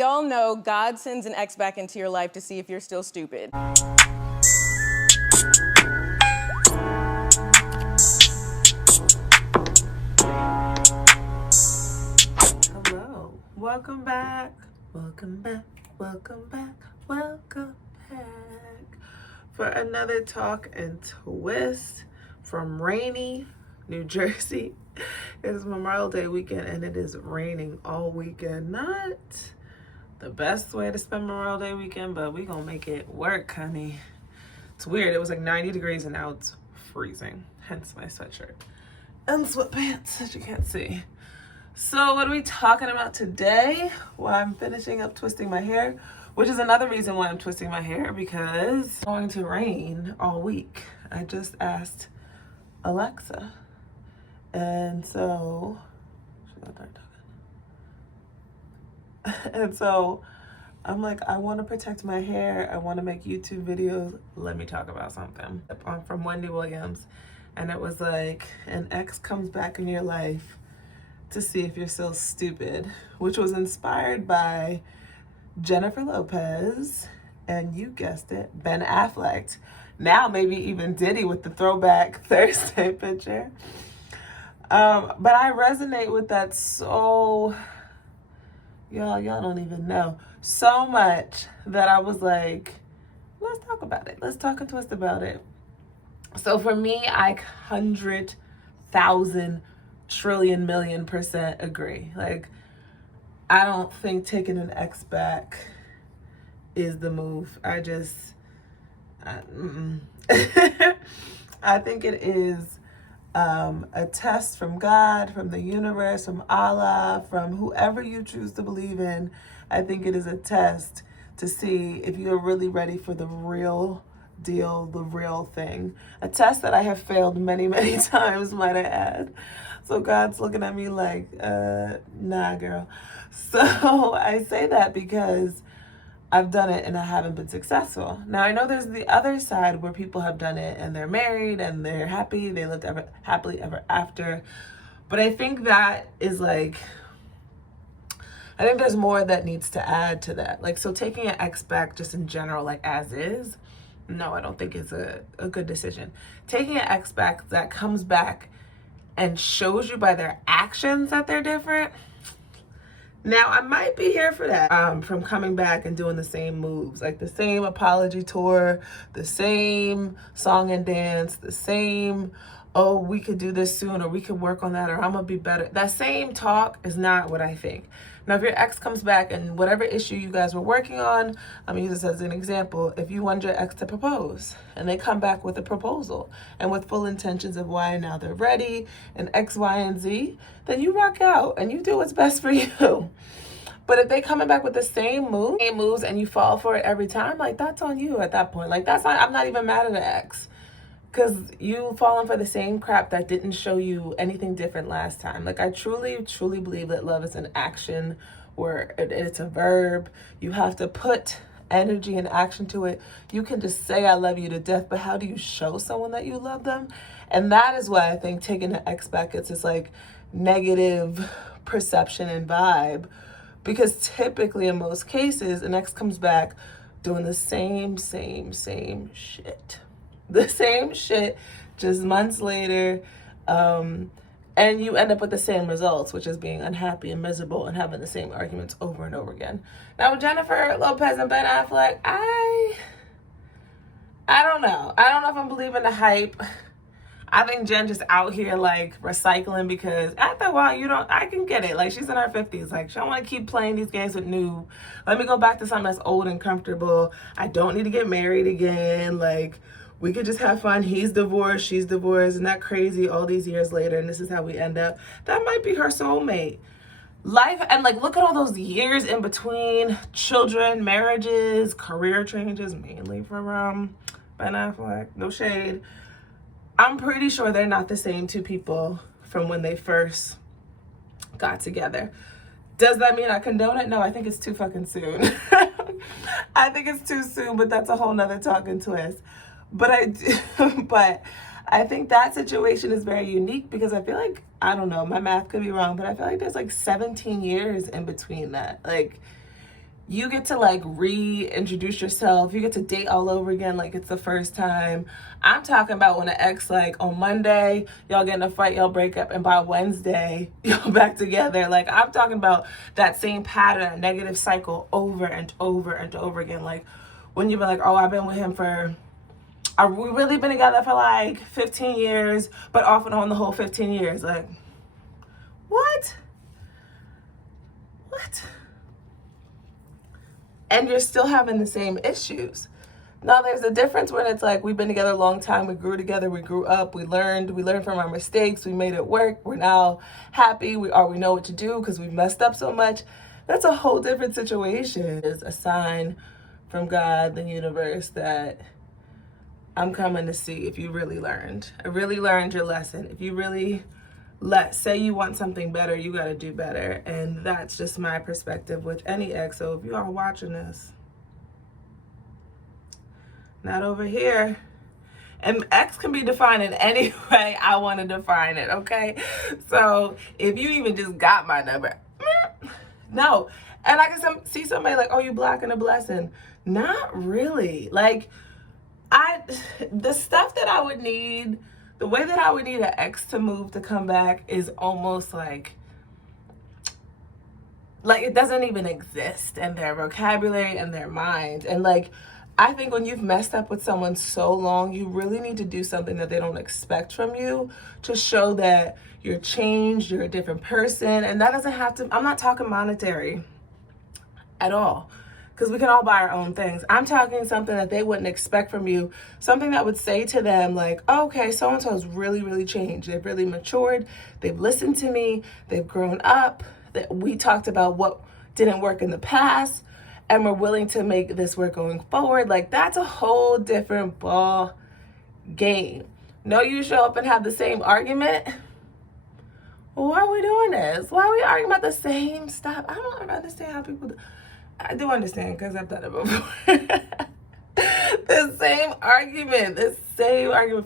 we all know God sends an ex back into your life to see if you're still stupid. Hello, welcome back, welcome back, welcome back, welcome back for another talk and twist from rainy New Jersey. It is Memorial Day weekend and it is raining all weekend. Not the best way to spend Memorial Day weekend, but we gonna make it work, honey. It's weird. It was like 90 degrees and now it's freezing. Hence my sweatshirt and sweatpants that you can't see. So what are we talking about today? Well, I'm finishing up twisting my hair, which is another reason why I'm twisting my hair, because it's going to rain all week. I just asked Alexa. And so, she's gonna start talking. And so I'm like, I want to protect my hair. I want to make YouTube videos. Let me talk about something. From Wendy Williams. And it was like, an ex comes back in your life to see if you're still stupid, which was inspired by Jennifer Lopez, and you guessed it, Ben Affleck. Now maybe even Diddy with the throwback Thursday picture. But I resonate with that so, y'all don't even know, so much that I was like, let's talk about it. Let's talk and twist about it. So for me, I 100,000 trillion million % agree. Like, I don't think taking an ex back is the move. I think it is a test from God, from the universe, from Allah, from whoever you choose to believe in. I think it is a test to see if you're really ready for the real deal, the real thing. A test that I have failed many, many times, might I add. So God's looking at me like, nah, girl. So I say that because I've done it and I haven't been successful. Now, I know there's the other side where people have done it and they're married and they're happy. They lived happily ever after. But I think that is like, I think there's more that needs to add to that. Like, so taking an ex back just in general, like as is, no, I don't think it's a good decision. Taking an ex back that comes back and shows you by their actions that they're different. Now, I might be here for that, from coming back and doing the same moves, like the same apology tour, the same song and dance, the same, oh, we could do this soon, or we could work on that, or I'm gonna be better. That same talk is not what I think. Now, if your ex comes back and whatever issue you guys were working on, I'm gonna use this as an example. If you want your ex to propose and they come back with a proposal and with full intentions of why now they're ready and X, Y, and Z, then you rock out and you do what's best for you. But if they coming back with the same moves and you fall for it every time, like that's on you at that point. Like that's not, I'm not even mad at the ex. Because you falling for the same crap that didn't show you anything different last time. Like, I truly, truly believe that love is an action, where it's a verb. You have to put energy and action to it. You can just say I love you to death, but how do you show someone that you love them? And that is why I think taking an ex back, it's this like negative perception and vibe. Because typically in most cases, an ex comes back doing the same shit. The same shit, just months later, and you end up with the same results, which is being unhappy and miserable and having the same arguments over and over again. Now with Jennifer Lopez and Ben Affleck, I don't know. I don't know if I'm believing the hype. I think Jen just out here like recycling, because after a while, I can get it. Like, she's in her 50s. Like, she don't want to keep playing these games with new. Let me go back to something that's old and comfortable. I don't need to get married again. Like, we could just have fun. He's divorced, she's divorced. Isn't that crazy? All these years later, and this is how we end up. That might be her soulmate. Life, and like, look at all those years in between. Children, marriages, career changes, mainly for Ben Affleck. No shade. I'm pretty sure they're not the same two people from when they first got together. Does that mean I condone it? No, I think it's too fucking soon. I think it's too soon, but that's a whole nother talking twist. But I think that situation is very unique, because I feel like, I don't know, my math could be wrong, but I feel like there's like 17 years in between that. Like, you get to like reintroduce yourself. You get to date all over again like it's the first time. I'm talking about when an ex, like on Monday, y'all get in a fight, y'all break up, and by Wednesday, y'all back together. Like I'm talking about that same pattern, negative cycle over and over and over again. Like when you've been like, oh, I've been with him for, we really been together for like 15 years, but off and on the whole 15 years. Like, what? What? And you're still having the same issues. Now there's a difference when it's like we've been together a long time, we grew together, we grew up, we learned from our mistakes, we made it work, we're now happy, we know what to do because we've messed up so much. That's a whole different situation. It's a sign from God, the universe, that I'm coming to see if you really learned. I really learned your lesson. If you really say you want something better, you got to do better. And that's just my perspective with any ex. So if you are watching this, not over here. And X can be defined in any way I want to define it, okay? So if you even just got my number, no. And I can see somebody like, oh, you blocking a blessing. Not really. Like, the stuff that I would need, the way that I would need an ex to move to come back is almost like it doesn't even exist in their vocabulary and their mind. And like, I think when you've messed up with someone so long, you really need to do something that they don't expect from you to show that you're changed, you're a different person. And that doesn't have to, I'm not talking monetary at all, because we can all buy our own things. I'm talking something that they wouldn't expect from you, something that would say to them like, oh, okay, so-and-so's really, really changed. They've really matured. They've listened to me. They've grown up. That we talked about what didn't work in the past, and we're willing to make this work going forward. Like, that's a whole different ball game. No, you show up and have the same argument. Well, why are we doing this? Why are we arguing about the same stuff? I don't understand how people do. I do understand because I've done it before. the same argument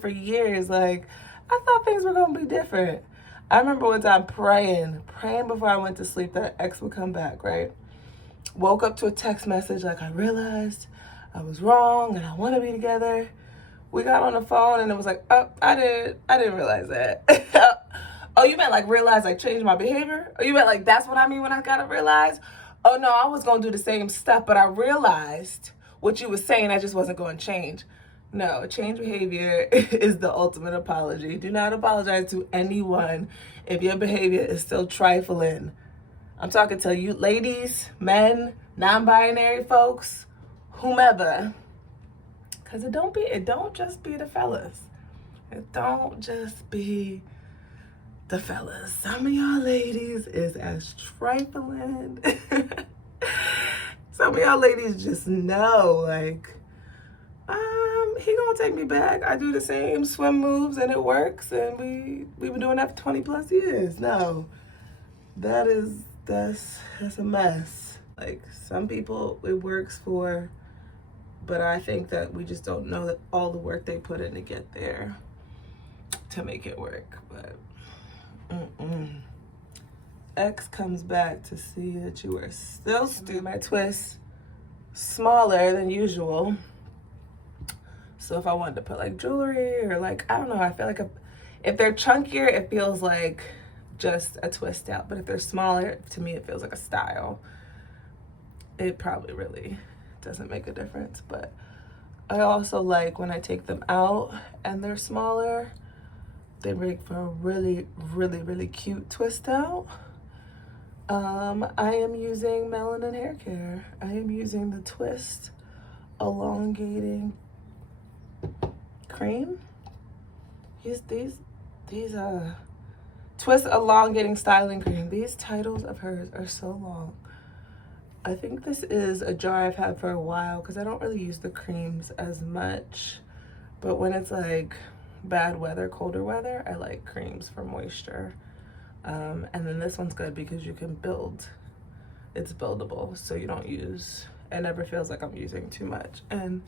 for years. Like, I thought things were going to be different. I remember one time praying before I went to sleep that ex would come back, right? Woke up to a text message like, I realized I was wrong and I want to be together. We got on the phone and it was like, oh, I didn't realize that. Oh, you meant like realize I changed my behavior? Oh, you meant like that's what I mean when I gotta realize? Oh no, I was gonna do the same stuff, but I realized what you were saying, I just wasn't gonna change. No, change behavior is the ultimate apology. Do not apologize to anyone if your behavior is still trifling. I'm talking to you ladies, men, non-binary folks, whomever. Cause it don't just be the fellas. It don't just be the fellas. Some of y'all ladies is as trifling. Some of y'all ladies just know, like, he gonna take me back. I do the same swim moves and it works, and we've been doing that for 20 plus years. No, that's a mess. Like, some people it works for, but I think that we just don't know that all the work they put in to get there to make it work. But X comes back to see that you are still stupid. My twist smaller than usual. So if I wanted to put like jewelry or like, I don't know, I feel like if they're chunkier, it feels like just a twist out. But if they're smaller, to me, it feels like a style. It probably really doesn't make a difference. But I also like when I take them out and they're smaller, they make for a really, really, really cute twist out. I am using Melanin Hair Care. I am using the Twist Elongating Cream. These Twist Elongating Styling Cream. These titles of hers are so long. I think this is a jar I've had for a while because I don't really use the creams as much. But when it's like bad weather, colder weather, I like creams for moisture. And then this one's good because you can build. It's buildable, so you don't use, it never feels like I'm using too much. And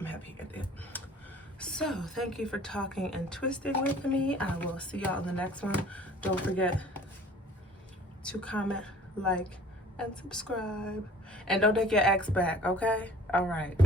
I'm happy I did. So thank you for talking and twisting with me. I will see y'all in the next one. Don't forget to comment, like, and subscribe. And don't take your ex back, okay? All right.